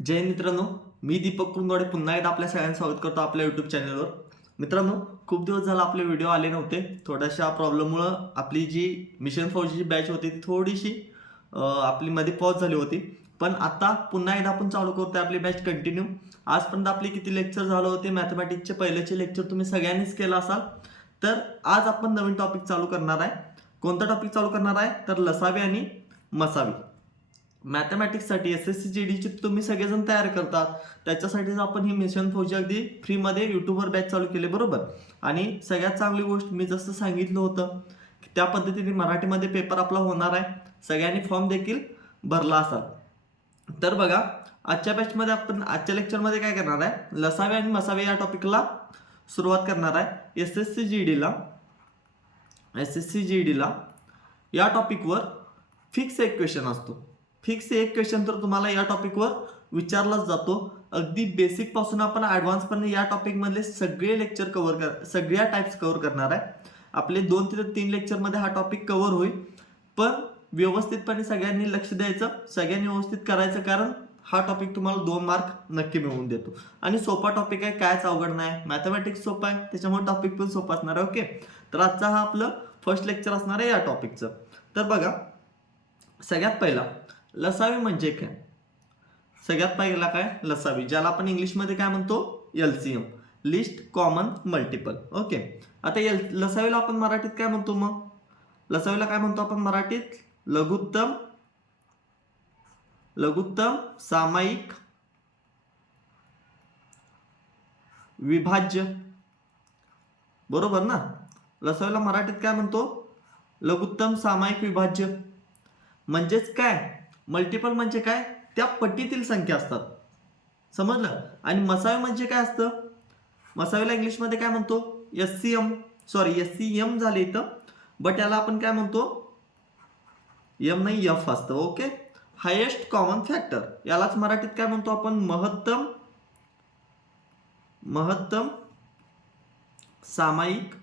जय मित्रांनो, मी दीपक कुंदवाडे पुन्हा एकदा आपल्या सगळ्यांचं स्वागत करतो आपल्या यूट्यूब चॅनलवर. मित्रांनो, खूप दिवस झाला आपले व्हिडिओ आले नव्हते. थोड्याशा प्रॉब्लेममुळं आपली जी मिशन फौजीची बॅच होती ती थोडीशी आपली मध्ये पॉज झाली होती. पण आता पुन्हा एकदा आपण चालू करतोय आपली बॅच कंटिन्यू. आजपर्यंत आपले किती लेक्चर झाले होते मॅथमॅटिक्सचे पहिलेचे लेक्चर तुम्ही सगळ्यांनीच केलं असाल. तर आज आपण नवीन टॉपिक चालू करणार आहे. कोणता टॉपिक चालू करणार आहे तर लसावी आणि मसावी. मॅथमॅटिक्ससाठी SSC GDची तुम्ही सगळेजण तयार करतात, त्याच्यासाठीच आपण ही मिशन फौजी अगदी फ्रीमध्ये यूट्यूबवर बॅच चालू केली बरोबर. आणि सगळ्यात चांगली गोष्ट मी जसं सांगितलं होतं की त्या पद्धतीने मराठीमध्ये पेपर आपला होणार आहे. सगळ्यांनी फॉर्म देखील भरला असाल. तर बघा, आजच्या बॅचमध्ये आपण आजच्या लेक्चरमध्ये काय करणार आहे, लसावे आणि मसावे या टॉपिकला सुरुवात करणार आहे. SSC GDला या टॉपिकवर फिक्स एक क्वेश्चन असतो. फिक्स एक क्वेश्चन तर तुम्हाला या टॉपिकवर विचारलाच जातो. अगदी बेसिक पासून आपण ॲडव्हान्स पर्यंत या टॉपिक मधले सगळे लेक्चर सगळ्या टाइप्स कव्हर करणार आहे. आपले 2 ते 3 लेक्चरमध्ये हा टॉपिक कव्हर होईल. पण व्यवस्थितपणे सगळ्यांनी लक्ष द्यायचं, सगळ्यांनी व्यवस्थित करायचं, कारण हा टॉपिक तुम्हाला 2 मार्क नक्की मिळवून देतो. आणि सोपा टॉपिक आहे, कायच अवघड नाही. मॅथमॅटिक्स सोपा आहे, त्याच्यामुळे टॉपिक पण सोपा असणार आहे. ओके, तर आजचा हा आपलं फर्स्ट लेक्चर असणार आहे या टॉपिकचं. तर बघा, सगळ्यात पहिला लसावी म्हणजे काय. सगळ्यात पहिला काय लसावी, ज्याला आपण इंग्लिशमध्ये काय म्हणतो LCM, list common multiple. Okay, आता लसावीला आपण मराठीत काय म्हणतो, मग लसावीला काय म्हणतो आपण मराठीत, लघुत्तम सामायिक विभाज्य. बरोबर ना. लसावीला मराठीत काय म्हणतो, लघुत्तम सामायिक विभाज्य. म्हणजेच काय, मल्टिपल म्हणजे काय, त्या पटीतील संख्या असतात, समजलं. आणि मसावी म्हणजे काय असतं, मसावीला इंग्लिशमध्ये काय म्हणतो SCM झाले इथं, बट याला आपण काय म्हणतो, M नाही F असतं. ओके, हायेस्ट कॉमन फॅक्टर, यालाच मराठीत काय म्हणतो आपण, महत्तम सामायिक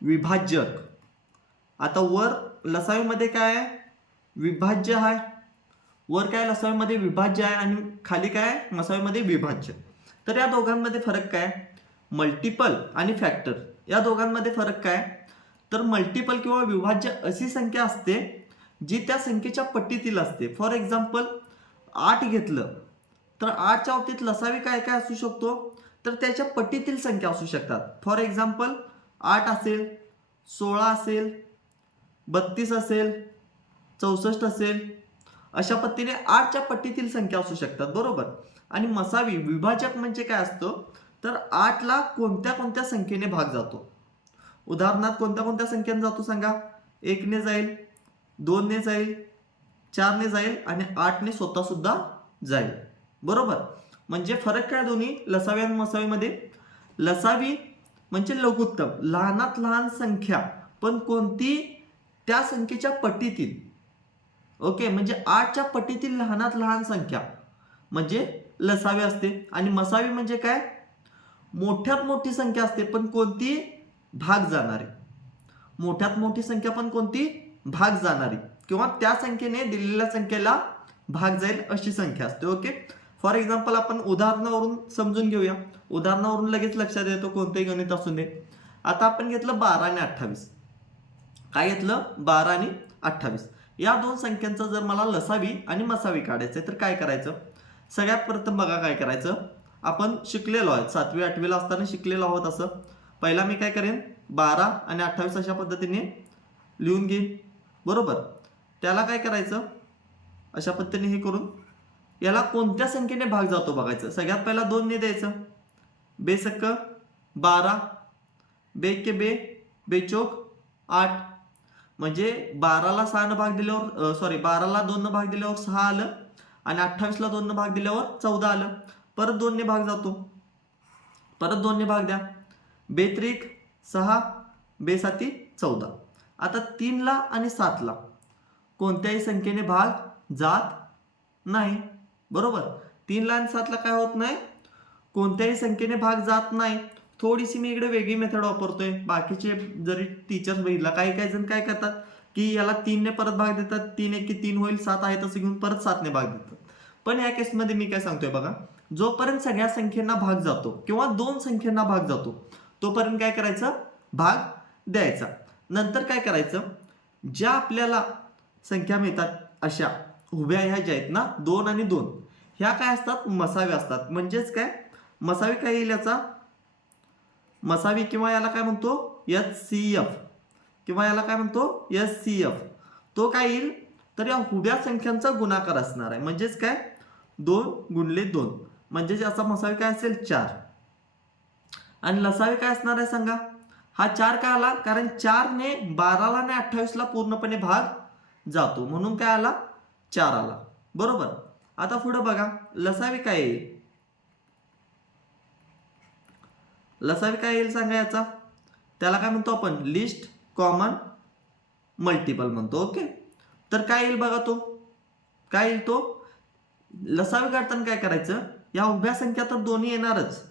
विभाजक. आता वर लसावीमध्ये काय आहे, विभाज्य आहे. वर काय लसावीमध्ये विभाज्य आहे आणि खाली काय मसावीमध्ये विभाज्य. तर या दोघांमध्ये फरक काय, मल्टिपल आणि फॅक्टर या दोघांमध्ये फरक काय, तर मल्टिपल किंवा विभाज्य अशी संख्या असते जी त्या संख्येच्या पट्टीतील असते. फॉर एक्झाम्पल 8 घेतलं तर 8च्या बाबतीत लसावी काय काय असू शकतो, तर त्याच्या पट्टीतील संख्या असू शकतात. फॉर एक्झाम्पल 8 असेल, 16 असेल, 32 असेल, 64 असेल, अशा पद्धतीने 8च्या पट्टीतील संख्या असू शकतात बरोबर. आणि मसावी विभाजक म्हणजे काय असतं, तर 8ला कोणत्या कोणत्या संख्येने भाग जातो. उदाहरणार्थ कोणत्या कोणत्या संख्येने जातो सांगा, 1 ने जाईल, 2 ने जाईल, 4 ने जाईल आणि 8 ने स्वतः सुद्धा जाईल बरोबर. म्हणजे फरक काय दोन्ही लसावी आणि मसावीमध्ये, लसावी म्हणजे लघुत्तम, लहानात लहान संख्या, पण कोणती, त्या संख्येच्या पटीतील. ओके, म्हणजे 8च्या पटीतील लहानात लहान संख्या म्हणजे लसावी असते. आणि मसावी म्हणजे काय, मोठ्यात मोठी संख्या असते पण कोणती, भाग जाणारी. मोठ्यात मोठी संख्या पण कोणती, भाग जाणारी, किंवा त्या संख्येने दिलेल्या संख्येला भाग जाईल अशी संख्या असते. ओके, फॉर एक्झाम्पल आपण उदाहरणावरून समजून घेऊया. उदाहरणावरून लगेच लक्षात येतो कोणतेही गणित असू दे. आता आपण घेतलं 12 आणि 28. काय घेतलं, 12 आणि 28. या दोन संख्यांचा जर मला लसावी आणि मसावी काढायचं तर काय करायचं, सगळ्यात प्रथम बघा काय करायचं, आपण शिकलेलो आहे 7वी 8वीला असताना शिकलेलो आहोत. असं पहिला मी काय करेन, 12 आणि 28 अशा पद्धतीने लिहून घेईन बरोबर. त्याला काय करायचं, अशा पद्धतीने हे करून याला कोणत्या संख्येने भाग जातो बघायचं. सगळ्यात पहिला 2 ने द्यायचं, बेसक्क 12, बेके बे, बेचोक 8. म्हणजे 12ला 6 भाग दिल्यावर 12ला 2 भाग दिल्यावर 6 आलं आणि 28ला 2 भाग दिल्यावर 14 आलं. परत 2 ने भाग जातो, परत 2 ने भाग द्या, बेत्रिक 6, बेसाती 14. आता 3ला आणि 7ला कोणत्याही संख्येने भाग जात नाही बरोबर. 3ला आणि 7ला काय होत नाही, कोणत्याही संख्येने भाग जात नाही. थोडीशी मी इकडे वेगळी मेथड वापरतोय, बाकीचे जरी टीचर्स बघितला, काही काही जण काय करतात, की याला 3 ने परत भाग देतात, 3 1 3 होईल, 7 आहे तसं घेऊन परत 7 ने भाग देतात. पण या केसमध्ये मी काय सांगतोय बघा, जोपर्यंत सगळ्या संख्येना भाग जातो किंवा 2 संख्येना भाग जातो तोपर्यंत काय करायचं, भाग द्यायचा. नंतर काय करायचं, ज्या आपल्याला संख्या मिळतात अशा उभ्या ह्या ज्या आहेत ना 2 आणि 2 ह्या काय असतात, मसावी असतात. म्हणजेच काय मसावी काय येईल याचा, मसावी किंवा याला काय म्हणतो HCF किंवा याला काय म्हणतो SCF. तो काय येईल तर या उभ्या संख्यांचा गुणाकार असणार आहे. म्हणजेच काय 2 गुणिले 2 म्हणजे याचा मसावी काय असेल 4. आणि लसावी काय असणार आहे सांगा, हा 4 का आला, कारण 4 ने 12ला आणि 28ला पूर्णपणे भाग जातो म्हणून काय आला 4 आला. बरोबर. आता पुढे बघा लसावी काय येईल, लसावी काय येईल सांगा याचा, त्याला काय म्हणतो आपण लिस्ट कॉमन मल्टिपल म्हणतो. ओके. तर काय येईल बघा, तो काय येईल, तो लसावी काढताना काय करायचं, या उभ्या संख्या तर दोन्ही येणारच,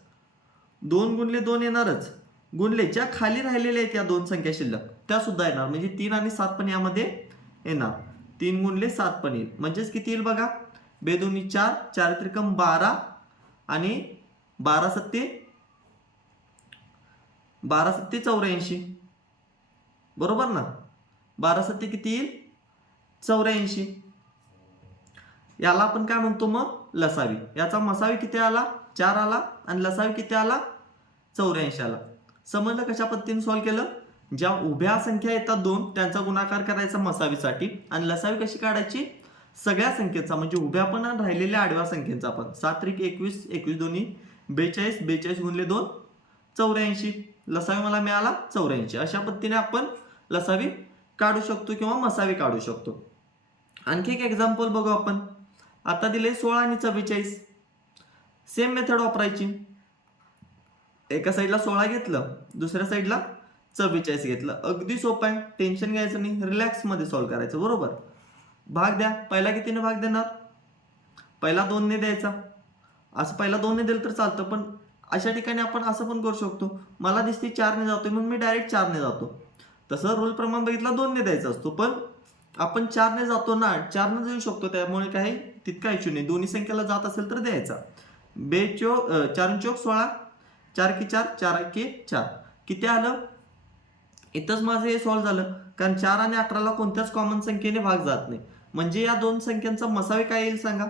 2 गुणले 2 येणारच, गुणले ज्या खाली राहिलेल्या आहेत या 2 संख्या शिल्लक त्या सुद्धा येणार. म्हणजे 3 आणि 7 पण यामध्ये येणार, 3 गुणले 7 पण येईल. म्हणजेच किती येईल बघा, बेदोनी 4, 4 त्रिकम 12 आणि 12 सत्ते 84. बरोबर ना, 12 सत्ते किती येईल 84. याला आपण काय म्हणतो मग लसावी. याचा मसावी किती आला 4 आला आणि लसावी किती आला 84 आला. समजलं कशा पद्धतीने सॉल्व्ह केलं, ज्या उभ्या संख्या येतात 2 त्यांचा गुणाकार करायचा मसावीसाठी आणि लसावी कशी काढायची, सगळ्या संख्येचा म्हणजे उभ्या पण आणि राहिलेल्या आडव्या संख्येचा पण. 7 त्रिक 21, 21 दोन्ही 42, 42 गुणिले 2 84. लसावी मला मिळाला 84. अशा पद्धतीने आपण लसावी काढू शकतो किंवा मसावी काढू शकतो. आणखी एक एक्झाम्पल बघू आपण. आता दिले 16 आणि 44. सेम मेथड वापरायची. एका साईडला 16 घेतलं, दुसऱ्या साईडला 44 घेतलं. अगदी सोपं आहे, टेन्शन घ्यायचं नाही, रिलॅक्स मध्ये सॉल्व्ह करायचं. बरोबर. भाग द्या. पहिला कितीने भाग देणार, पहिला 2 ने द्यायचा. असं पहिला 2 ने दिलं तर चालतं, पण अशा ठिकाणी आपण असं पण करू शकतो, मला दिसते 4 ने जातोय म्हणून मी डायरेक्ट 4 ने जातो. तसं रूल प्रमाण बघितला 2 ने द्यायचा असतो, पण आपण 4 ने जातो ना, 4 ने देऊ शकतो, त्यामुळे काही तितका इश्यू नाही. दोन्ही संख्येला जात असेल तर द्यायचा. 4 चौक 16, 4 की 4, 4 की 4 किती आलं. इथंच माझं हे सॉल्व्ह झालं, कारण 4 आणि 18ला कोणत्याच कॉमन संख्येने भाग जात नाही. म्हणजे या 2 संख्यांचा मसावी काय येईल सांगा,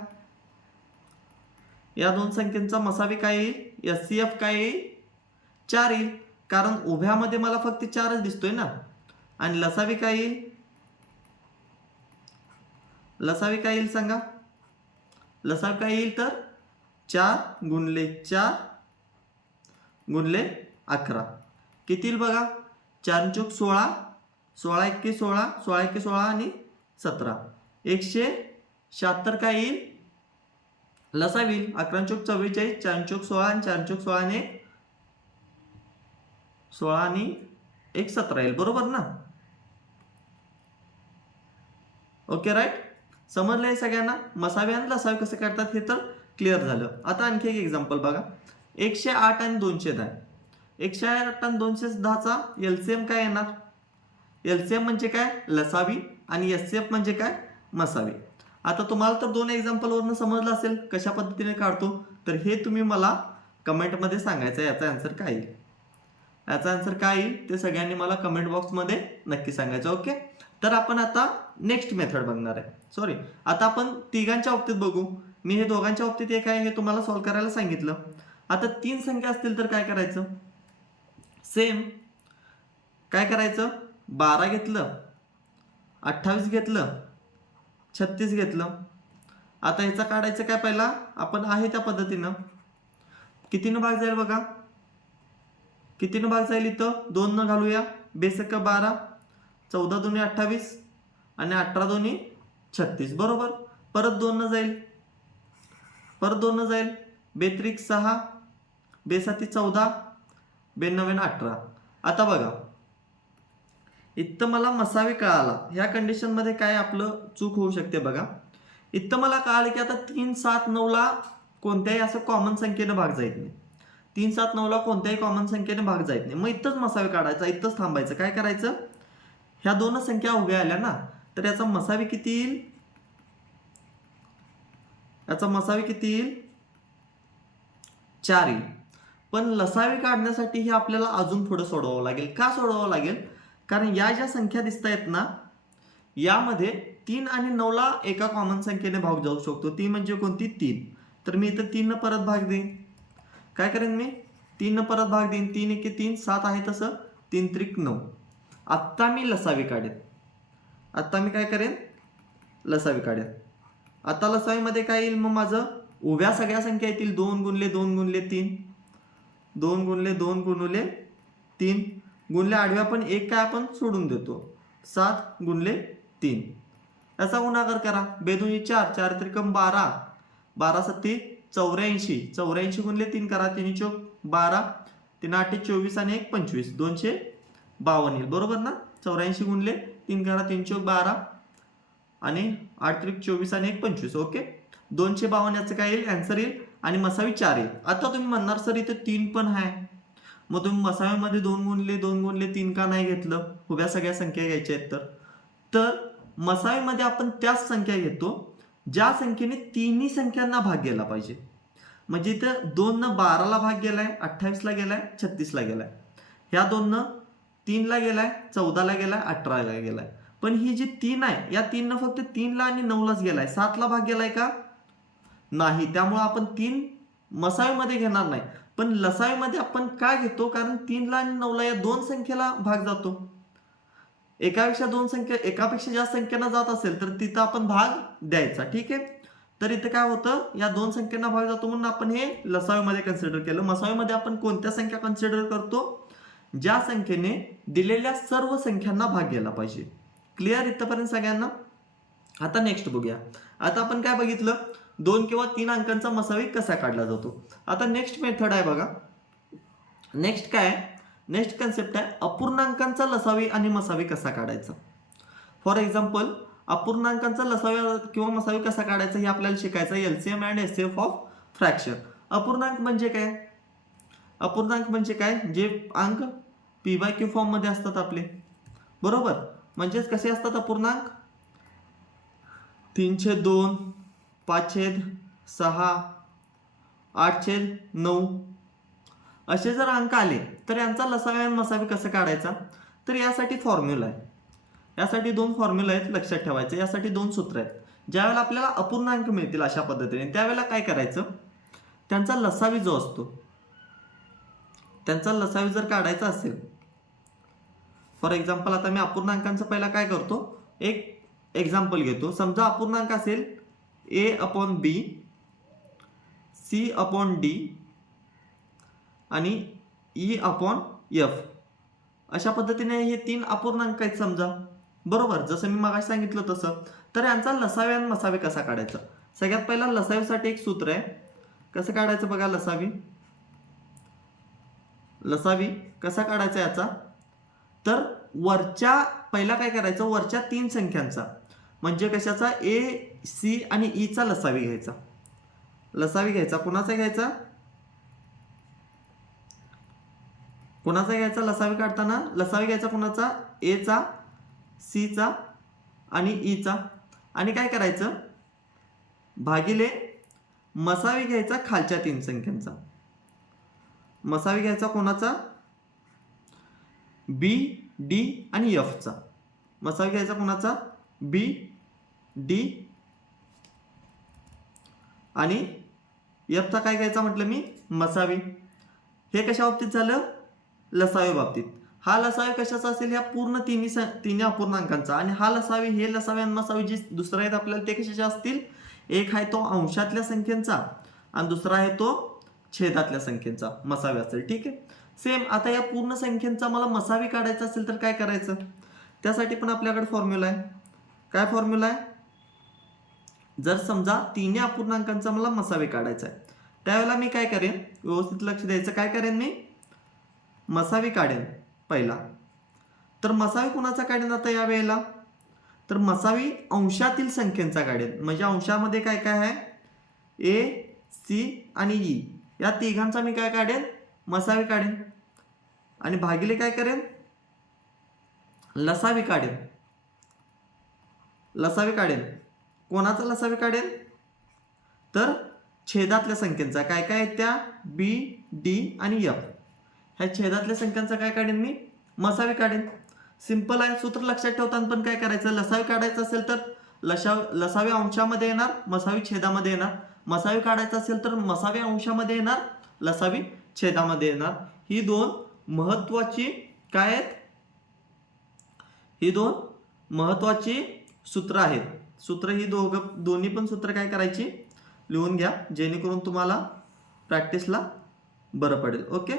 या 2 संख्यांचा मसावी काय येईल, SCF काय येईल 4 येईल, कारण उभ्यामध्ये मला फक्त 4च दिसतोय ना. आणि लसावी काय येईल, लसावी काय येईल सांगा, लसावी काय येईल तर 4 गुणले 4 गुणले 11 किती येईल बघा, 4 चौक 16, 16 एक्के 16, 16 एक्के 16 आणि 17 176 काय येईल लसावी येईल. 11 चौक 44, 4 चौक 16 आणि 4 चौक 16 आणि 16 आणि 1 17 येईल. बरोबर ना. Okay right. समजलंय सगळ्यांना. मसावी आणि लसावी कसं करतात हे तर क्लिअर झालं. आता आणखी एक एक्झाम्पल बघा. 108 आणि 210. 108 आणि 210चा LCM काय येणार, LCM म्हणजे काय लसावी आणि SCF म्हणजे काय मसावी. आता तुम्हाला तर 2 एक्झाम्पल वरून समजलं असेल कशा पद्धतीने काढतो, तर हे तुम्ही मला कमेंटमध्ये सांगायचं याचा आन्सर काय येईल. याचा आन्सर काय येईल ते सगळ्यांनी मला कमेंट बॉक्समध्ये नक्की सांगायचं. ओके. तर आपण आता नेक्स्ट मेथड बघणार आहे. सॉरी, आता आपण तिघांच्या बाबतीत बघू. मी हे दोघांच्या बाबतीत एक आहे हे तुम्हाला सॉल्व्ह करायला सांगितलं. आता 3 संख्या असतील तर काय करायचं, सेम काय करायचं, 12 घेतलं, 28 घेतलं, 36 घेतलं. आता ह्याचा काढायचं काय, पहिला आपण आहे त्या पद्धतीनं कितीनं भाग जाईल बघा, कितीनं भाग जाईल इथं 2 न घालूया, बेसक 12, 14 दोन्ही 28 आणि 18 दोन्ही 36. बरोबर. परत 2 न जाईल, परत 2 न जाईल, बेत्रिक 6, बेसाती 14, 92 18. आता बघा इथं मला मसावी कळाला. ह्या कंडिशन मध्ये काय आपलं चूक होऊ शकते बघा. इथं मला कळालं की आता 3 7 9 ला कोणत्याही असं कॉमन संख्येने भाग जात नाही. 3 7 9 ला कोणत्याही कॉमन संख्येने भाग जात नाही. मग इथंच मसावी काढायचा, इथंच थांबायचं. काय करायचं, ह्या दोन संख्या उभ्या आल्या ना, तर याचा मसावी किती येईल? याचा मसावी किती येईल? 4 येईल. पण लसावी काढण्यासाठी हे आपल्याला अजून थोडं सोडवावं लागेल. का सोडवावं लागेल? कारण या ज्या संख्या दिसत आहेत ना, यामध्ये 3 आणि 9 ला एका कॉमन संख्येने भाग जाऊ शकतो. ती म्हणजे कोणती? 3. तर मी इथं 3 न परत भाग देईन. काय करेन मी? 3 न परत भाग देईन. 3 एके 3, 7 आहे तसं, 3 त्रिक 9. आत्ता मी लसावी काढेन. आत्ता मी काय करेन? लसावी काढेन. आता लसावीमध्ये काय येईल मग माझं? उभ्या सगळ्या संख्या येतील. 2 गुणले 2 गुणले 3, 2 गुणले 2 गुणले 3, गुणले आडव्या पण एक काय आपण सोडून देतो. 7 गुणले 3. याचा गुणाकार करा. बेदुनी 4, 4 त्रिकम 12, 12 सत्ती 84, 84 गुणले 3 करा. 3 चौक 12, 3 आठे 24 आणि 1 25, 252 येईल. बरोबर ना? 84 गुणले 3 करा. 3 चौक 12 आणि 8 त्रिक 24 आणि 1 25. ओके, 252 याचं काय येईल? आन्सर येईल. आणि मसावी 4 येईल. आता तुम्ही म्हणणार सर इथे 3 पण आहे, मग तुम्ही मसाव्यामध्ये 2 गुणले 3 का नाही घेतलं? उभ्या सगळ्या संख्या घ्यायच्या आहेत तर मसावीमध्ये आपण त्याच संख्या घेतो ज्या संख्येने तिन्ही संख्यांना भाग गेला पाहिजे. म्हणजे इथं 2 न 12 ला भाग गेलाय, 28 ला गेलाय, 36 ला गेलाय. ह्या 2 न 3 ला गेलाय, 14 ला गेलाय, 18 ला गेलाय. पण ही जी 3 आहे, या 3 न फक्त 3 ला आणि 9 लाच गेलाय. 7 ला भाग गेलाय का? नाही. त्यामुळे आपण 3 मसावीमध्ये घेणार नाही. पण लसावीमध्ये आपण काय घेतो? कारण 3 ला आणि 9 ला या दोन संख्येला भाग जातो. एकापेक्षा जास्त संख्यांना जात असेल तर तिथं आपण भाग द्यायचा. ठीक आहे. तर इथं काय होतं? या दोन संख्यांना भाग जातो म्हणून आपण हे लसावीमध्ये कन्सिडर केलं. मसावीमध्ये आपण कोणत्या संख्या कन्सिडर करतो? ज्या संख्येने दिलेल्या सर्व संख्यांना भाग गेला पाहिजे. क्लिअर इथपर्यंत सगळ्यांना? आता नेक्स्ट बघूया. आता आपण काय बघितलं? 2 किंवा 3 अंकांचा मसावी कसा काढला जातो. आता नेक्स्ट मेथड आहे बघा. नेक्स्ट काय? नेक्स्ट कन्सेप्ट आहे अपूर्णांकांचा लसावी आणि मसावी कसा काढायचा. फॉर एक्झाम्पल, अपूर्णांकांचा लसावी किंवा मसावी कसा काढायचा हे आपल्याला शिकायचं आहे. LCM and HCF of fraction. अपूर्णांक म्हणजे काय? अपूर्णांक म्हणजे काय? जे अंक p/q फॉर्म मध्ये असतात आपले. बरोबर? म्हणजेच कसे असतात अपूर्णांक? 3/2, 5/6, 8/9 असे जर अंक आले तर यांचा लसावी आणि मसावी कसं काढायचा? तर यासाठी फॉर्म्युला आहे. यासाठी 2 फॉर्म्युला आहेत, लक्षात ठेवायचे. यासाठी 2 सूत्र आहेत. ज्यावेळेला आपल्याला अपूर्णांक मिळतील अशा पद्धतीने, त्यावेळेला काय करायचं? त्यांचा लसावी जो असतो, त्यांचा लसावी जर काढायचा असेल, फॉर एक्झाम्पल आता मी अपूर्णांकांचं पहिला काय करतो? एक एक्झाम्पल घेतो. समजा अपूर्णांक असेल a/b, c/d आणि e/f. अशा पद्धतीने हे 3 अपूर्णांक आहेत समजा. बरोबर? जसं मी मागाशी सांगितलं तसं. तर यांचा लसावी आणि मसावी कसा काढायचा? सगळ्यात पहिला लसावीसाठी एक सूत्र आहे. कसं काढायचं बघा लसावी? लसावी कसा काढायचा याचा? तर वरच्या पहिला काय करायचं? वरच्या 3 संख्यांचा म्हणजे कशाचा? ए, सी आणि ई चा लसावी घ्यायचा. लसावी घ्यायचा. कुणाचा घ्यायचा? कुणाचा घ्यायचा लसावी काढताना? लसावी घ्यायचा कुणाचा? ए चा, सी चा आणि ई चा. आणि काय करायचं? भागिले मसावी घ्यायचा खालच्या 3 संख्यांचा. मसावी घ्यायचा कोणाचा? बी, डी आणि एफ चा. मसावी घ्यायचा कोणाचा? बी, डी आणि एफ चा काय घ्यायचा म्हटलं मी? मसावी. हे कशा बाबतीत झालं? लसावी बाबतीत. हा लसावी कशाचा असेल? ह्या पूर्ण तिन्ही अपूर्णांकांचा. आणि हा लसावी, हे लसावी आणि मसावी जे दुसरे आहेत आपल्याला ते कशाचे असतील? एक आहे तो अंशातल्या संख्येचा आणि दुसरा आहे तो छेदातल्या संख्येचा मसावी असेल. ठीक आहे. सेम आता या पूर्ण संख्येचा मला मसावी काढायचा असेल तर काय करायचं? त्यासाठी पण आपल्याकडे फॉर्म्युला आहे. काय फॉर्म्युला आहे? जर समजा तिन्ही अपूर्णांकांचा मला मसावी काढायचा आहे, त्यावेळेला मी काय करेन? व्यवस्थित लक्ष द्यायचं. काय करेन मी? मसावी काढेन पहिला. तर मसावी कुणाचा काढेन आता या वेळेला? तर मसावी अंशातील संख्येचा काढेन. म्हणजे अंशामध्ये काय काय आहे? ए, सी आणि ई या तिघांचा मी काय काढेन? मसावी काढेन. आणि भागिले काय करेन? लसावी काढेन. लसावी काढेन. कोणाचा लसावी काढेन? तर छेदातल्या संख्यांचा. काय काय आहेत त्या? बी, डी आणि एफ. ह्या छेदातल्या संख्यांचा काय काढेन मी? मसावी काढेन. सिंपल आहे. सूत्र लक्षात ठेवताना पण काय करायचं? लसावी काढायचं असेल तर लसावी अंशामध्ये येणार, मसावी छेदामध्ये येणार. मसावी काढायचं असेल तर मसावी अंशामध्ये येणार, लसावी छेदामध्ये येणार. ही दोन महत्वाची काय आहेत? ही दोन महत्वाची सूत्र आहेत. सूत्र ही दोन्ही पण सूत्र काय करायची? लिहून घ्या, जेणेकरून तुम्हाला प्रॅक्टिसला बरं पडेल. ओके,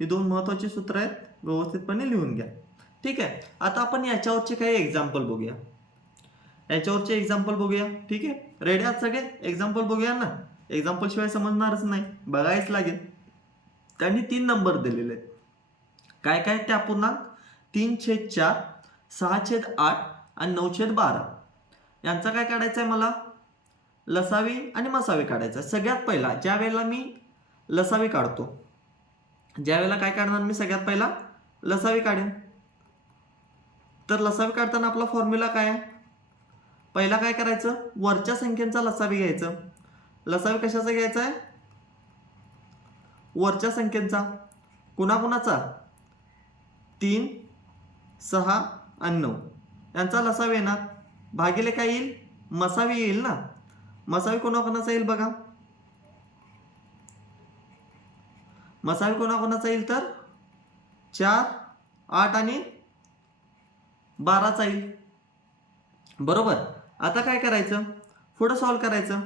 ही दोन महत्वाची सूत्र आहेत, व्यवस्थितपणे लिहून घ्या. ठीक आहे. आता आपण याच्यावरचे काही एक्झाम्पल बघूया. याच्यावरचे एक्झाम्पल बघूया. ठीक आहे, रेडी आहात सगळे? एक्झाम्पल बघूया ना. एक्झाम्पल शिवाय समजणारच नाही, बघायच लागेल. त्यांनी 3 नंबर दिलेले आहेत. काय काय? त्या अपूर्णांक 3/4, 6/8 आणि 9/12. यांचा काय काढायचं आहे मला? लसावी आणि मसावी काढायचं. सगळ्यात पहिला ज्या वेळेला मी लसावी काढतो, ज्या वेळेला काय काढणार मी? सगळ्यात पहिला लसावी काढेन. तर लसावी काढताना आपला फॉर्म्युला काय आहे? पहिला काय करायचं? वरच्या संख्येचा लसावी घ्यायचं. लसावी कशाचा घ्यायचा आहे? वरच्या संख्येचा. कुणाकुणाचा? 3, 6 आणि 9 यांचा लसावी येणार. भागिले काय येईल? मसावी येईल ना. मसावी कोणाकोणाचा येईल बघा? मसावी कोणाकोणाचा येईल? तर 4, 8 आणि 12चा येईल. बरोबर. आता काय करायचं? पुढं सॉल्व करायचं.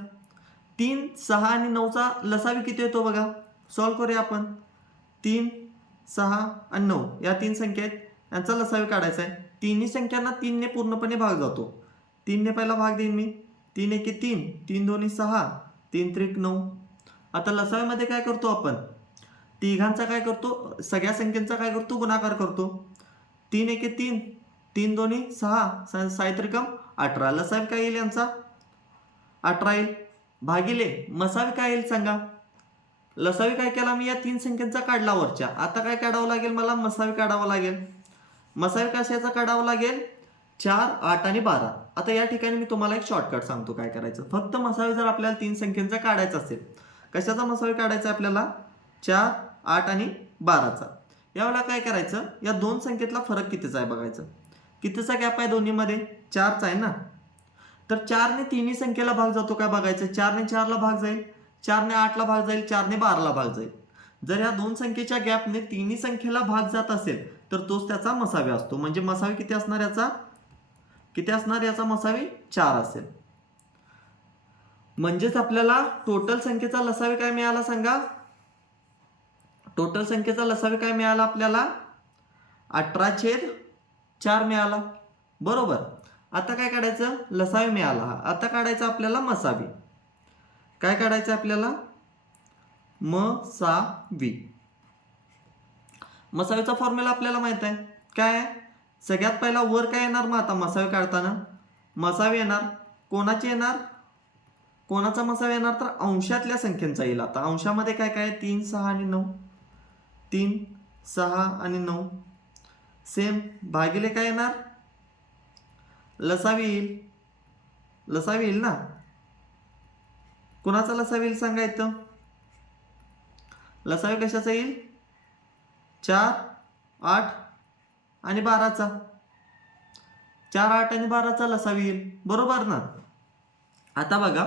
3, 6 आणि 9चा लसावी किती येतो बघा? सॉल्व करूया आपण. 3, 6 आणि 9 या 3 संख्या आहेत, यांचा लसावी काढायचा आहे. तिन्ही संख्यांना 3 ने पूर्णपणे भाग जातो. 3 ने पहिला भाग देईन मी. 3 एके 3, 3 दोन्ही 6, 3 त्रिक 9. आता लसावीमध्ये काय करतो आपण? तिघांचा काय करतो? सगळ्या संख्यांचा काय करतो? गुणाकार करतो. 3 एके 3, 3 दोन्ही 6, 6 त्रिकम 18. लसावी काय येईल यांचा? 18 येईल. भागिले मसावी काय येईल सांगा? लसावी काय केला मी? या 3 संख्यांचा काढला वरच्या. आता काय काढावं लागेल मला? मसावी काढावं लागेल. मसावी कशाचा काढावं लागेल? 4, 8 आणि 12. आता या ठिकाणी मी तुम्हाला एक शॉर्टकट सांगतो काय करायचं. फक्त मसावी जर आपल्याला 3 संख्यांचा काढायचा असेल, कशाचा मसावी काढायचा आपल्याला? 4, 8 आणि 12चा. यावेळेला काय करायचं? या 2 संख्येतला फरक कितीचा आहे बघायचं. कितीचा गॅप आहे दोन्हीमध्ये? 4चा आहे ना. तर 4 ने तिन्ही संख्येला भाग जातो काय बघायचं. 4 ने 4ला भाग जाईल, 4 ने 8ला भाग जाईल, 4 ने 12ला भाग जाईल. जर या 2 संख्येच्या गॅपने तिन्ही संख्येला भाग जात असेल तर तोच त्याचा मसावी असतो. म्हणजे मसावी किती असणार याचा? किती असणार याचा मसावी? 4 असेल. म्हणजेच आपल्याला टोटल संख्येचा लसावी काय मिळाला सांगा? टोटल संख्येचा लसावी काय मिळाला आपल्याला? 18/4 मिळाला. बरोबर. आता काय काढायचं? लसावी मिळाला. आता काढायचं आपल्याला मसावी. काय काढायचं आपल्याला? मसावी. मसावीचा फॉर्म्युला आपल्याला माहित आहे. काय? सगळ्यात पहिला वर काय येणार मग आता मसावी काढताना? मसावी येणार. कोणाची येणार? कोणाचा मसावी येणार? तर अंशातल्या संख्यांचा येईल. आता अंशामध्ये काय काय? 3, 6 आणि 9. 3, 6 आणि 9. सेम. भागिले काय येणार? लसावी येईल. लसावी येईल ना. कोणाचा लसावी येईल सांगा इथं? लसावी कशाचा येईल? 4, 8 आणि 12चा. 4, 8 आणि 12चा लसावी येईल. बरोबर ना. आता बघा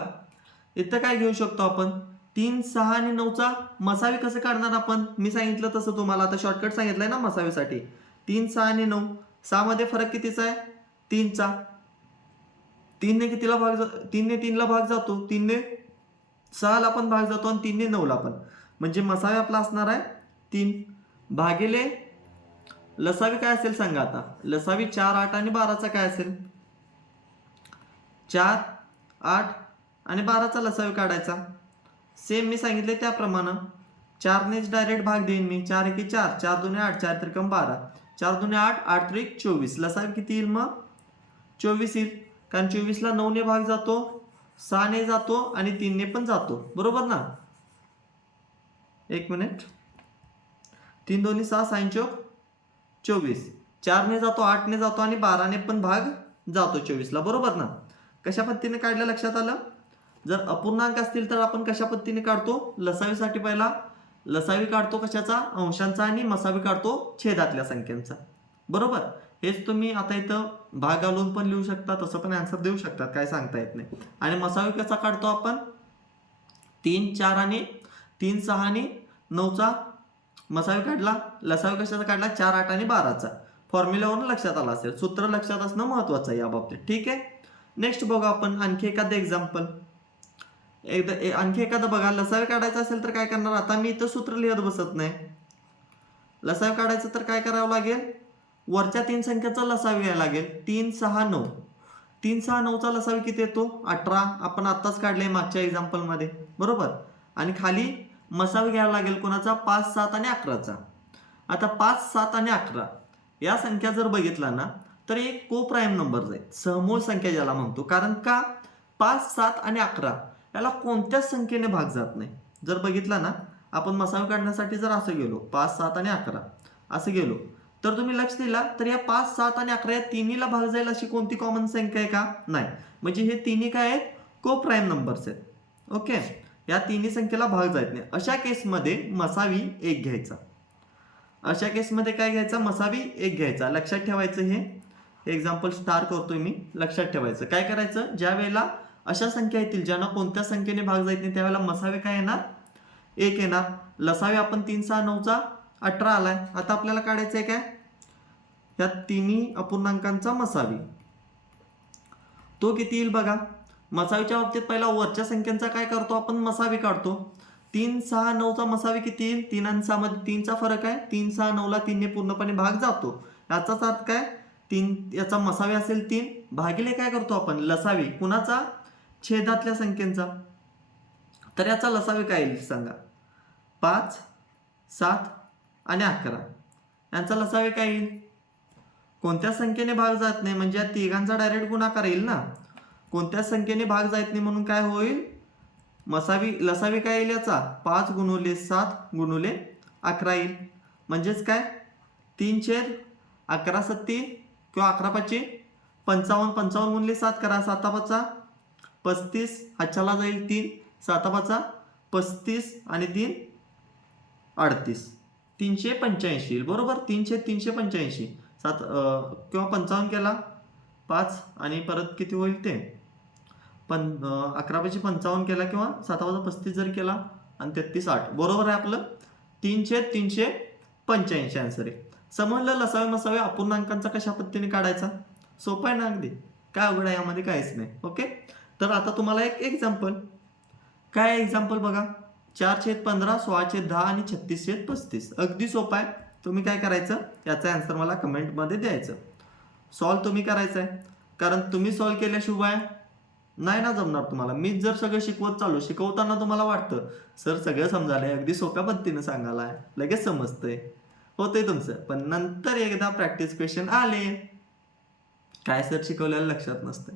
इथं काय घेऊ शकतो आपण? 3, 6 आणि 9चा मसावी कसं काढणार आपण? मी सांगितलं तसं तुम्हाला. आता शॉर्टकट सांगितलंय ना मसावीसाठी. 3, 6 आणि 9. 6 मध्ये फरक कितीचा आहे? 3चा. 3 ने कितीला भाग? 3 ने 3ला भाग जातो, 3 ने 6ला पण भाग जातो आणि 3 ने 9ला पण. म्हणजे मसावी आपला असणार आहे 3. भागिले लसावी काय असेल सांगा आता? लसावी 4, 8 आणि 12चा काय असेल? 4, 8 आणि 12चा लसावी काढायचा. सेम मी सांगितले त्याप्रमाणे. 4 नेच डायरेक्ट भाग देईन मी. 4 एके 4, 4 दोन्ही 8, 4 त्रिकम 12, 4 दोन्ही 8, 8 त्रिक 24. लसावी किती येईल मग? 24 येईल. कारण 24ला 9 ने भाग जातो, 6 ने जातो आणि 3 ने पण जातो. बरोबर ना. एक मिनिट. 3 दोन्ही 6, 6 चौक 24. 4ने जातो, 8ने जातो आणि 12ने पण भाग जातो 24ला, बरोबर ना. कशा पद्धतीने काढलं लक्षात आलं. जर अपूर्णांक असतील तर आपण कशा पद्धतीने काढतो, लसावीसाठी पहिला लसावी काढतो कशाचा, अंशांचा, आणि मसावी काढतो छेदातल्या संख्यांचा, बरोबर. हेच तुम्ही आता इथं भाग घालून पण लिहू शकता, तसं पण आन्सर देऊ शकतात, काय सांगता येत नाही. आणि मसावी कसा काढतो आपण, 3, 4 आणि 3, 6 आणि 9चा मसावी काढला. लसावी कशाचा काढला, 4, 8 आणि 12चा. फॉर्म्युल्यावरून लक्षात आला असेल. सूत्र लक्षात असणं महत्वाचं आहे या बाबतीत, ठीक आहे. नेक्स्ट बघा आपण आणखी एखादं एक्झाम्पल. आणखी एखादं बघा. लसावी काढायचं असेल तर काय करणार, आता मी इथं सूत्र लिहत बसत नाही. लसावी काढायचं तर काय करावं लागेल, वरच्या 3 संख्याचा लसावी घ्यायला लागेल. 3, 6, 9. 3, 6, 9चा लसावी किती येतो, 18. आपण आत्ताच काढले मागच्या एक्झाम्पलमध्ये, बरोबर. आणि खाली मसावी घ्यायला लागेल कोणाचा, 5, 7 आणि 11चा. आता 5, 7 आणि 11 या संख्या जर बघितला ना तर एक को प्राईम नंबर्स आहेत, सहमूळ संख्या ज्याला म्हणतो. कारण का, 5, 7 आणि 11 याला कोणत्याच संख्येने भाग जात नाही. जर बघितला ना, आपण मसावी काढण्यासाठी जर असं गेलो, 5, 7 आणि 11 असं गेलो, तर तुम्ही लक्ष दिला तर या 5, 7 आणि 11 या तिन्हीला भाग जाईल अशी कोणती कॉमन संख्या आहे का, नाही. म्हणजे हे तिन्ही काय आहेत, को प्राईम नंबर्स आहेत. ओके, या तिन्ही संख्येला भाग जात नाही. अशा केसमध्ये मसावी 1 घ्यायचा. अशा केसमध्ये काय घ्यायचा, मसावी 1 घ्यायचा. लक्षात ठेवायचं, हे एक्झाम्पल स्टार करतोय मी. लक्षात ठेवायचं काय करायचं, ज्या वेळेला अशा संख्या येतील ज्यांना कोणत्या संख्येने भाग जात नाही, त्यावेळेला मसावी काय येणार, 1 येणार. लसावी आपण 3, 6, 9चा 18 आलाय. आता आपल्याला काढायचं आहे काय, या तिन्ही अपूर्णांकांचा मसावी. तो किती येईल बघा. मसावीच्या बाबतीत पहिला वरच्या संख्यांचा काय करतो आपण, मसावी काढतो. 3, 6, 9चा मसावी किती येईल, 3 आणि 6 मध्ये 3चा फरक आहे. 3, 6, 9ला 3ने पूर्णपणे भाग जातो. याचाच अर्थ काय, 3 याचा मसावी असेल 3 भागिले काय करतो आपण, लसावी कुणाचा, छेदातल्या संख्येचा. तर याचा लसावी काय येईल सांगा, 5, 7 आणि 11 यांचा लसावी काय येईल. कोणत्या संख्येने भाग जात नाही म्हणजे या तिघांचा डायरेक्ट गुणाकार येईल ना. कोणत्या संख्येने भाग जात नाही म्हणून काय होईल, मसावी लसावी काय येईल याचा, 5 गुणुले 7 गुणुले 11 येईल. म्हणजेच काय, 3/11 सत्ती किंवा 11 पाची 55. 55 गुणले 7 करा, 7 पाचा 35. हातच्याला जाईल 3, 7 पाचा 35 आणि 3 38. 385 येईल, बरोबर. 385 7 किंवा 55 केला 5 आणि परत किती होईल ते 11 पाची 55 केला किंवा 7 पाचा 35 जर केला आणि 33 8, बरोबर आहे आपलं 3/385 आन्सर आहे. समजलं लसावी मसावी अपूर्णांकांचा कशा पद्धतीने काढायचा, सोपं आहे ना अगदी, काय अवघड आहे यामध्ये काहीच नाही. ओके, तर आता तुम्हाला एक एक्झाम्पल, काय एक्झाम्पल बघा, 4/15, 16/10 आणि 36/35. अगदी सोपं आहे. तुम्ही काय करायचं, याचा आन्सर मला कमेंटमध्ये द्यायचं. सॉल्व तुम्ही करायचं आहे, कारण तुम्ही सॉल्व केल्याशिवाय नाही ना जमणार तुम्हाला. मीच जर सगळं शिकवताना तुम्हाला वाटतं सर सगळं समजायला अगदी सोप्या पद्धतीने सांगायला लगेच समजतंय, होतंय तुमचं. पण नंतर एकदा प्रॅक्टिस क्वेश्चन आले काय सर शिकवलेलं लक्षात नसतं.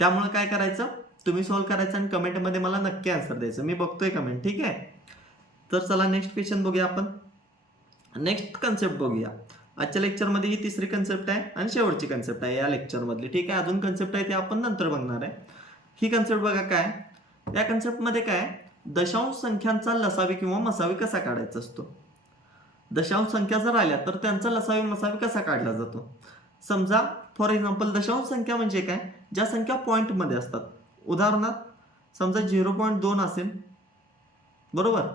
त्यामुळे काय करायचं, तुम्ही सॉल्व करायचं आणि कमेंटमध्ये मला नक्की आन्सर द्यायचं. मी बघतोय कमेंट, ठीक आहे. तर चला नेक्स्ट क्वेश्चन बघूया आपण. नेक्स्ट कन्सेप्ट बघूया. आजच्या लेक्चरमध्ये ही तिसरी कन्सेप्ट आहे आणि शेवटची कन्सेप्ट आहे या लेक्चरमधली, ठीक आहे. अजून कन्सेप्ट आहे ते आपण नंतर बघणार आहे. ही कन्सेप्ट बघा काय, या कन्सेप्टमध्ये काय, दशांश संख्यांचा लसावी किंवा मसावी कसा काढायचा असतो. दशांश संख्या जर आल्या तर त्यांचा लसावी मसावी कसा काढला जातो. समजा फॉर एक्झाम्पल दशांश संख्या म्हणजे काय, ज्या संख्या पॉईंटमध्ये असतात. उदाहरणार्थ समजा 0.2 असेल, बरोबर.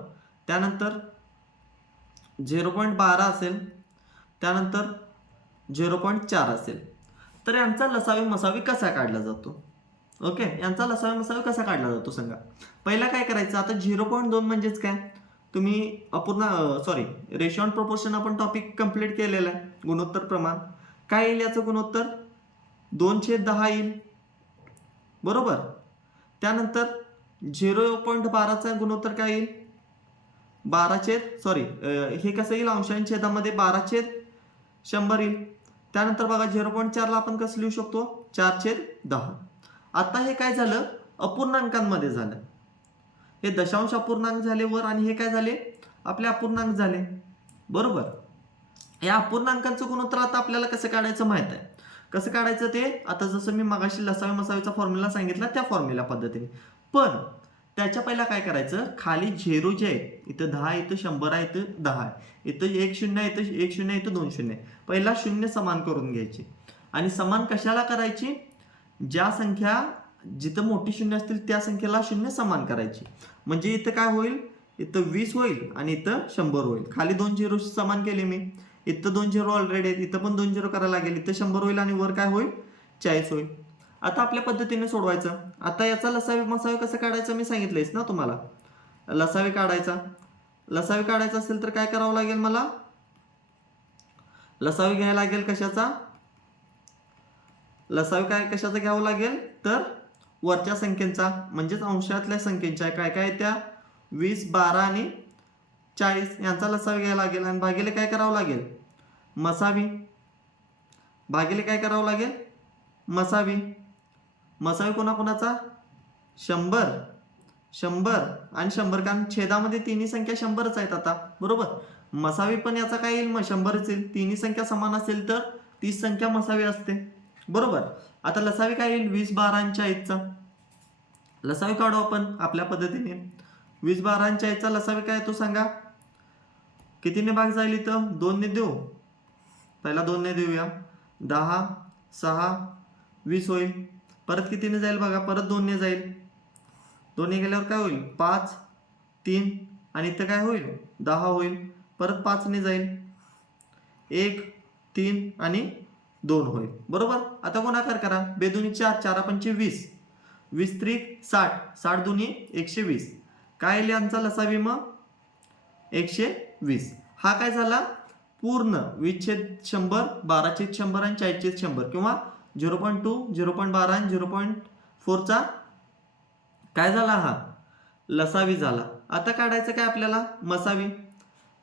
त्यानंतर 0.12 असेल, त्यानंतर 0.4 असेल. तर यांचा लसावी मसावी कसा काढला जातो. ओके, यांचा लसावी मसावी कसा काढला जातो सांगा. पहिला काय करायचं, आता 0.2 म्हणजेच काय, तुम्ही रेशो अँड प्रोपोर्शन आपण टॉपिक कंप्लीट केलेला आहे. गुणोत्तर प्रमाण काय येईल, याचं गुणोत्तर 2/10 येईल, बरोबर. त्यानंतर 0.12चा गुणोत्तर काय येईल, हे कसं येईल, अंशांश छेदामध्ये 12/100 येईल. त्यानंतर बघा 0.4ला आपण कसं लिहू शकतो, 4/10. आता हे काय झालं, अपूर्णांकांमध्ये झालं. हे दशांश अपूर्णांक झाले वर आणि हे काय झाले, आपले अपूर्णांक झाले, बरोबर. या अपूर्णांकांचं गुणोत्तर आता आपल्याला कसं काढायचं माहित आहे. कसं काढायचं ते आता जसं मी मगाशी लसावी मसावीचा फॉर्म्युला सांगितला त्या फॉर्म्युला पद्धतीने. पण त्याच्या पहिला काय करायचं, खाली झिरो जे आहे इथं 10 इथं 100 आहे इथं 10 आहे इथं 1 शून्य आहे इथं 1 शून्य इथं 2 शून्य आहे. पहिला शून्य समान करून घ्यायची. आणि समान कशाला करायची, ज्या संख्या जिथं मोठी शून्य असतील त्या संख्येला शून्य समान करायची. म्हणजे इथं काय होईल, इथं 20 होईल आणि इथं 100 होईल. खाली 2 झिरो समान केले मी, इथं 2 झिरो ऑलरेडी आहेत, इथं पण 2 झिरो करायला लागेल, इथं 100 होईल आणि वर काय होईल 40 होईल. आता आपल्या पद्धतीने सोडवायचं. आता याचा लसावी मसावी कसं काढायचं मी सांगितलंयच ना तुम्हाला. लसावी काढायचा, लसावी काढायचा असेल तर काय करावं लागेल मला, लसावी घ्यायला लागेल कशाचा, लसावी काय कशाचा घ्यावं लागेल तर वरच्या संख्येचा म्हणजेच अंशातल्या संख्येच्या काय काय त्या 20 12 आणि 40 यांचा लसावी घ्यायला लागेल आणि भागिले काय करावं लागेल मसावी, भागिले काय करावं लागेल मसावी. मसावी कोणाकोणाचा 100 100 आणि 100 कारण छेदामध्ये तिन्ही संख्या 100च आहेत आता बरोबर. मसावी पण याचा काय येईल मग 100च येईल. तिन्ही संख्या समान असेल तर 30 संख्या मसावी असते बरोबर. आता लसावी काय येईल 20 12 आणि 40चा लसावी काढू आपण आपल्या पद्धतीने. 20 12 आणि 40चा लसावी काय तो सांगा, कितीने भाग जाईल इथं 2 ने देऊ, पहिला 2 ने देऊया, 10 6 20 होईल. परत कितीने जाईल बघा, परत 2 ने जाईल, 2 ने गेल्यावर काय होईल 5 3 आणि इथं काय होईल 10 होईल. परत 5 ने जाईल 1 3 आणि 2 होईल बरोबर. आता गुणाकार करा, बेदुनी 4 4 पंचे 20 20 त्रिक 60 60 दुनी 120. काय येईल यांचा लसावी मग 120. हा काय झाला पूर्ण 20/100 12/100 आणि 40/100 किंवा 0.2 0.12 आणि 0.4चा काय झाला हा लसावी झाला. आता काढायचं काय आपल्याला मसावी.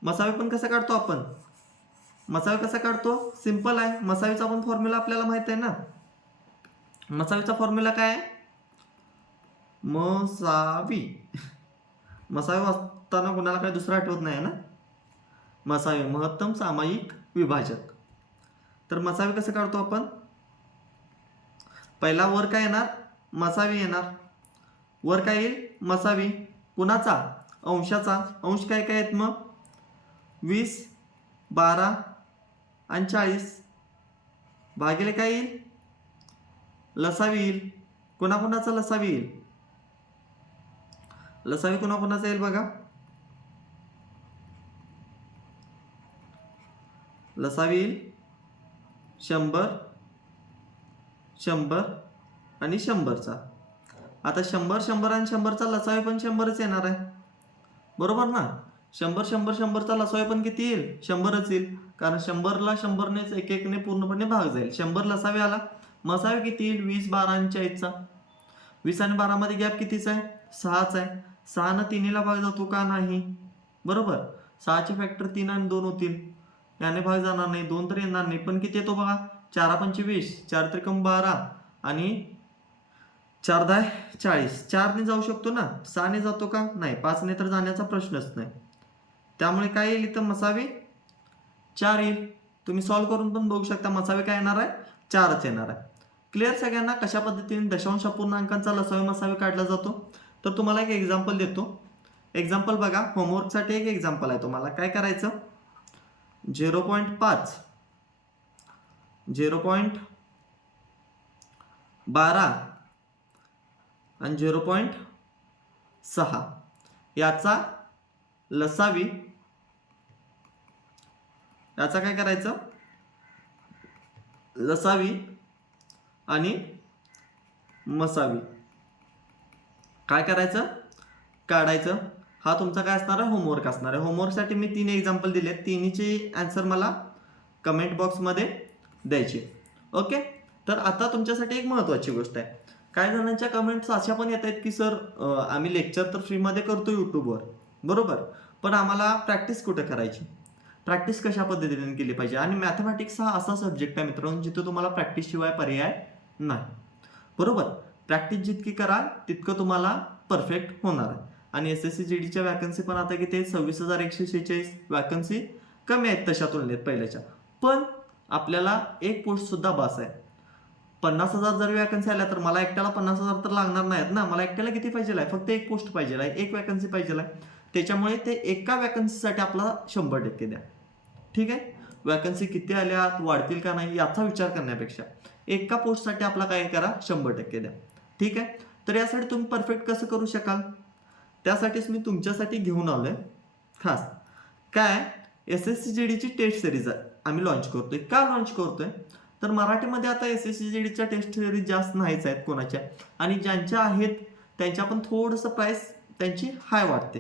मसावी पण कसं काढतो आपण, मसावी कसा काढतो सिंपल आहे. मसावीचा पण फॉर्म्युला आपल्याला माहित आहे ना. मसावीचा फॉर्म्युला काय आहे मसावी. मसावी वाचताना कोणाला काही दुसरं आठवत नाही ना. मसावी महत्तम सामायिक विभाजक. तर मसावी कसं काढतो आपण, पहिला वर काय येणार मसावी येणार, वर काय येईल मसावी कुणाचा अंशाचा. अंश काय काय आहेत मग 20 12 आणि 40 भागिले काय येईल लसावी येईल. कोणाकोणाचा लसावी येईल, लसावी कोणाकोणाचा येईल बघा, लसावी येईल 100 100 आणि 100चा. आता 100 100 आणि 100चा लसावी पण 100च येणार आहे बरोबर ना. 100 100 100चा लसावी पण किती येईल 100च येईल कारण 100ला 100नेच एक एकने पूर्णपणे भाग जाईल. 100 लसावी आला, मसावी किती येईल 20 12 आणि 40चा. 20 आणि 12 मध्ये गॅप कितीचा आहे 6च आहे. 6 न 3ला भाग जातो का नाही बरोबर. 6चे फॅक्टर 3 आणि 2 होतील, याने भाग जाणार नाही, 2 तर येणार नाही. पण किती येतो बघा 4 पंचे 20 4 त्रिकम 12 आणि 4 10 40. 4 ने जाऊ शकतो ना, 6 ने जातो का नाही, 5 ने तर जाण्याचा प्रश्नच नाही. त्यामुळे काय येईल इथं मसावी 4 येईल. तुम्ही सॉल्व्ह करून पण बघू शकता मसावी काय येणार आहे 4च येणार आहे. क्लिअर सगळ्यांना कशा पद्धतीने दशांश अपूर्णांकांचा लसावी मसावी काढला जातो. तर तुम्हाला एक एक्झाम्पल देतो. एक्झाम्पल बघा, होमवर्कसाठी एक एक्झाम्पल आहे. तुम्हाला काय करायचं 0.5 0.12 आणि 0.6 याचा लसावी, याचा काय करायचं लसावी आणि मसावी काय करायचं काढायचं. हा तुमचा काय असणार आहे होमवर्क असणार आहे. होमवर्कसाठी मी 3 एक्झाम्पल दिले, तिन्हीचे आन्सर मला कमेंट बॉक्समध्ये द्यायचे. ओके. तर आता तुमच्यासाठी एक महत्त्वाची गोष्ट आहे. काही जणांच्या कमेंट्स अशा पण येत आहेत की सर आम्ही लेक्चर तर फ्रीमध्ये करतो यूट्यूबवर बरोबर, पण आम्हाला प्रॅक्टिस कुठं करायची, प्रॅक्टिस कशा पद्धतीने केली पाहिजे. आणि मॅथमॅटिक्स हा असा सब्जेक्ट आहे मित्रांनो जिथे तुम्हाला प्रॅक्टिस शिवाय पर्याय नाही बरोबर. प्रॅक्टिस जितकी कराल तितकं तुम्हाला परफेक्ट होणार आहे. आणि SSC GDच्या वॅकन्सी पण आता किती 26,146 वॅकन्सी कमी आहेत तशा तुलनेत पहिल्याच्या, पण आपल्याला एक पोस्ट सुद्धा बस आहे. 50,000 जर वॅकन्सी आल्या तर मला एकट्याला 50,000 तर लागणार नाहीत ना. मला एकट्याला किती पाहिजे आहे, फक्त एक पोस्ट पाहिजे आहे, एक वॅकन्सी पाहिजे आहे. त्याच्यामुळे ते एका वॅकन्सीसाठी आपला 100% द्या. ठीक आहे. वॅकन्सी किती आल्यात, वाढतील का नाही याचा विचार करण्यापेक्षा एका पोस्टसाठी आपला काय करा, 100% द्या. ठीक आहे. तर यासाठी तुम्ही परफेक्ट कसं करू शकाल, त्यासाठीच मी तुमच्यासाठी घेऊन आलोय खास. काय SSCGDची टेस्ट सिरीज आम्ही लॉन्च करतोय. का लॉन्च करतोय तर मराठीमध्ये आता SSCGDच्या टेस्ट सिरीज जास्त नाहीच आहेत कोणाच्या, आणि ज्यांच्या आहेत त्यांच्या पण थोडंसं प्राईस त्यांची हाय वाटते.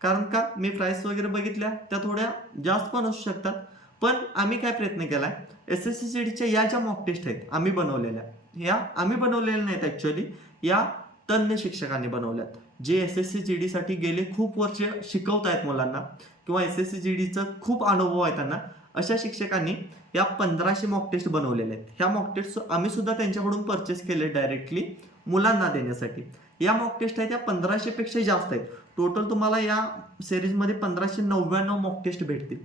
कारण का मी प्राईस वगैरे बघितल्या त्या थोड्या जास्त पण असू शकतात. पण आम्ही काय प्रयत्न केला आहे, SSCGDच्या या ज्या मॉक टेस्ट आहेत आम्ही बनवलेल्या, या आम्ही बनवलेल्या नाहीत ॲक्च्युअली, या तज्ञ शिक्षकांनी बनवल्यात, जे SSCGDसाठी गेले खूप वर्ष शिकवत आहेत मुलांना, किंवा SSCGDचं खूप अनुभव आहे त्यांना. अशा शिक्षकांनी या 1500 मॉक टेस्ट बनवलेले आहेत. ह्या मॉक टेस्ट आम्ही सुद्धा त्यांच्याकडून परचेस केले डायरेक्टली मुलांना देण्यासाठी. या मॉक टेस्ट आहेत त्या 1500 पेक्षा जास्त आहेत. टोटल तुम्हाला या सिरीजमध्ये 1599 मॉक टेस्ट भेटतील.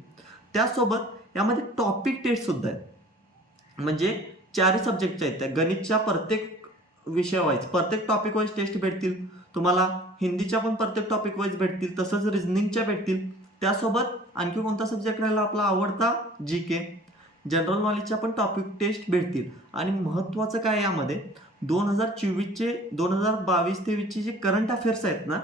त्यासोबत यामध्ये टॉपिक टेस्ट सुद्धा आहेत, म्हणजे 4 सब्जेक्टच्या आहेत. त्या गणितच्या प्रत्येक विषय वाईज, प्रत्येक टॉपिक वाईज टेस्ट भेटतील तुम्हाला. हिंदीच्या पण प्रत्येक टॉपिक वाईज भेटतील, तसंच रिझनिंगच्या भेटतील. त्यासोबत आणखी कोणता सब्जेक्ट राहिला आपला आवडता, GK, जनरल नॉलेजच्या पण टॉपिक टेस्ट भेटतील. आणि महत्त्वाचं काय यामध्ये 2024चे 2022-23चे जे करंट अफेअर्स आहेत ना,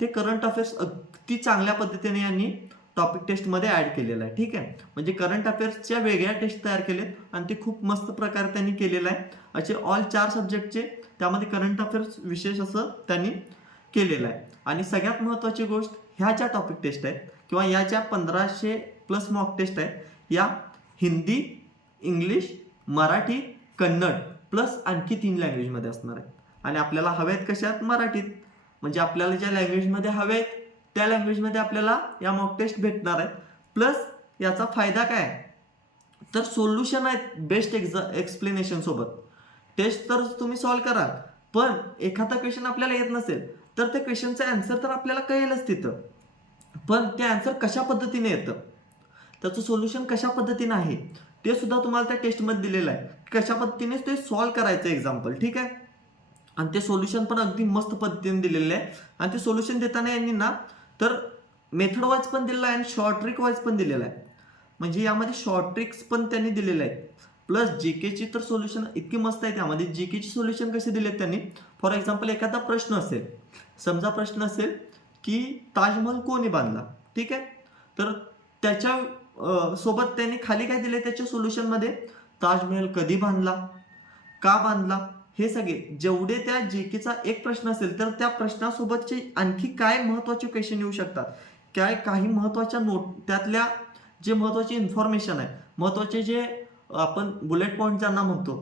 ते करंट अफेअर्स अगदी चांगल्या पद्धतीने यांनी टॉपिक टेस्टमध्ये ॲड केलेलं आहे. ठीक आहे. म्हणजे करंट अफेअर्सच्या वेगळ्या टेस्ट तयार केलेत आणि ते खूप मस्त प्रकारे त्यांनी केलेलं आहे. असे ऑल 4 सब्जेक्टचे त्यामध्ये करंट अफेअर्स विशेष असं त्यांनी केलेलं आहे. आणि सगळ्यात महत्त्वाची गोष्ट, ह्या ज्या टॉपिक टेस्ट आहेत किंवा या ज्या 1500+ मॉक टेस्ट आहेत, या हिंदी, इंग्लिश, मराठी, कन्नड प्लस आणखी 3 लँग्वेजमध्ये असणार आहेत. आणि आपल्याला हवे आहेत कशात, मराठीत. म्हणजे आपल्याला ज्या लँग्वेजमध्ये हवे आहेत त्या लँग्वेजमध्ये आपल्याला या मॉक टेस्ट भेटणार आहेत. प्लस याचा फायदा काय आहे, तर सोल्युशन आहेत बेस्ट एक्सप्लेनेशन सोबत. टेस्ट तर तुम्ही सॉल्व कराल, पण एखादा क्वेश्चन आपल्याला येत नसेल तर त्या क्वेश्चनचा आन्सर तर आपल्याला कळेलच तिथं, पण ते आन्सर कशा पद्धतीने येतं, त्याचं सोल्युशन कशा पद्धतीने आहे ते सुद्धा तुम्हाला त्या टेस्टमध्ये दिलेलं आहे. कशा पद्धतीने ते सॉल्व करायचं एक्झाम्पल. ठीक आहे. आणि ते सोल्युशन पण अगदी मस्त पद्धतीने दिलेलं आहे. आणि ते सोल्युशन देताना यांनी ना तर मेथड वाईज पण दिलेलं आहे आणि शॉर्ट ट्रिक वाईज पण दिलेलं आहे. म्हणजे यामध्ये शॉर्ट ट्रिक्स पण त्यांनी दिलेले आहेत. प्लस GKची तर सोल्युशन इतकी मस्त आहे. त्यामध्ये GKची सोल्युशन कसे दिलेत त्यांनी, फॉर एक्झाम्पल एखादा प्रश्न असेल, समजा प्रश्न असेल की ताजमहल कोणी बांधला. ठीक आहे. तर त्याच्या सोबत त्यांनी खाली काय दिले त्याच्या सोल्युशनमध्ये, ताजमहल कधी बांधला, का बांधला, हे सगळे जेवढे त्या GKचा एक प्रश्न असेल तर त्या प्रश्नासोबतचे आणखी काय महत्त्वाचे क्वेश्चन येऊ शकतात, काय काही महत्त्वाच्या नोट, त्यातल्या जे महत्त्वाचे इन्फॉर्मेशन आहे, महत्त्वाचे जे आपण बुलेट पॉईंट ज्यांना म्हणतो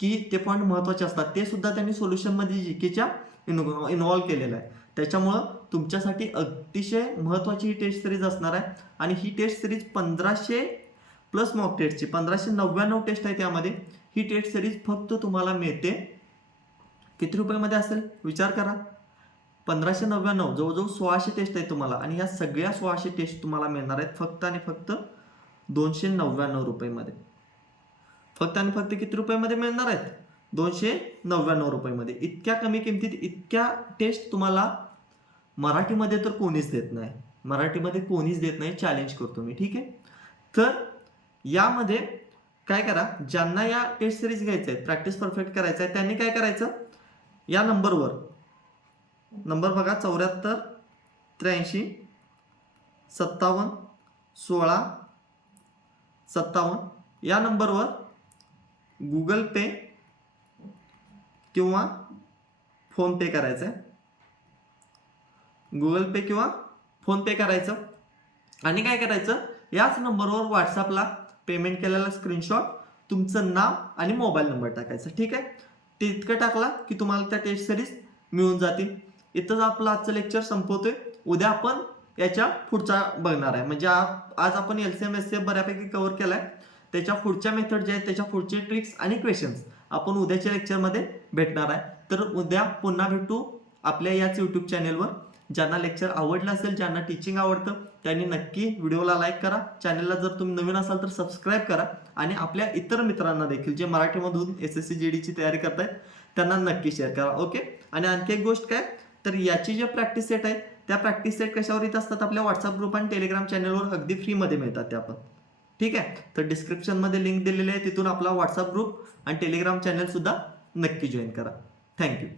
की ते पॉईंट महत्त्वाचे असतात, ते सुद्धा त्यांनी सोल्युशनमध्ये GKच्या इन्व्हॉल्व केलेलं आहे. त्याच्यामुळं तुमच्यासाठी अतिशय महत्त्वाची ही टेस्ट सिरीज असणार आहे. आणि ही टेस्ट सिरीज 1500+ मॉक टेस्टची 1599 टेस्ट आहे त्यामध्ये. ही टेस्ट सिरीज फक्त तुम्हाला मिळते किती रुपयामध्ये असेल विचार करा, 1599. जवळजवळ 1600 टेस्ट आहेत तुम्हाला. आणि ह्या सगळ्या 1600 टेस्ट तुम्हाला मिळणार आहेत फक्त आणि फक्त 299 रुपयामध्ये. फक्त आणि फक्त किती रुपयामध्ये मिळणार आहेत, 299 रुपयामध्ये. इतक्या कमी किमतीत इतक्या टेस्ट तुम्हाला मराठीमध्ये तर कोणीच देत नाही, मराठीमध्ये कोणीच देत नाही, चॅलेंज करतो मी. ठीक आहे. तर यामध्ये काय करा, ज्यांना या टेस्ट सिरीज घ्यायचं आहे, प्रॅक्टिस परफेक्ट करायचं आहे, त्यांनी काय करायचं, या नंबरवर, नंबर बघा 74 83 57 16 57, या नंबरवर गुगल पे किंवा फोन पे करायचं आहे. गुगल पे किंवा फोन पे करायचं. आणि काय करायचं, याच नंबरवर व्हॉट्सअपला पेमेंट केलेला स्क्रीनशॉट, तुमचं नाव आणि मोबाईल नंबर टाकायचा. ठीक आहे. ते इतकं टाकला की तुम्हाला त्या टेस्ट सिरीज मिळून जातील. इथंच आपलं आजचं लेक्चर संपवतोय. उद्या आपण याच्या पुढचा बघणार आहे. म्हणजे आज आपण LCM SCF बऱ्यापैकी कव्हर केलाय. त्याच्या पुढच्या मेथड जे आहेत, त्याच्या पुढचे ट्रिक्स आणि क्वेश्चन्स आपण उद्याच्या लेक्चरमध्ये भेटणार आहे. तर उद्या पुन्हा भेटू आपल्या याच यूट्यूब चॅनेलवर. ज्यांना लेक्चर आवडलं असेल, ज्यांना टीचिंग आवडतं, त्यांनी नक्की व्हिडिओला लाईक करा. चॅनलला जर तुम्ही नवीन असाल तर सबस्क्राईब करा आणि आपल्या इतर मित्रांना देखील जे मराठीमधून SSC GDची तयारी करतायत त्यांना नक्की शेअर करा. ओके. आणि आणखी एक गोष्ट काय, तर याची जे प्रॅक्टिस सेट आहेत त्या प्रॅक्टिस सेट कशावर येत असतात, आपल्या व्हॉट्सअप ग्रुप आणि टेलिग्राम चॅनलवर अगदी फ्रीमध्ये मिळतात त्या पण. ठीक आहे. तर डिस्क्रिप्शनमध्ये लिंक दिलेली आहे, तिथून आपला व्हॉट्सअप ग्रुप आणि टेलिग्राम चॅनल सुद्धा नक्की जॉईन करा. थँक्यू.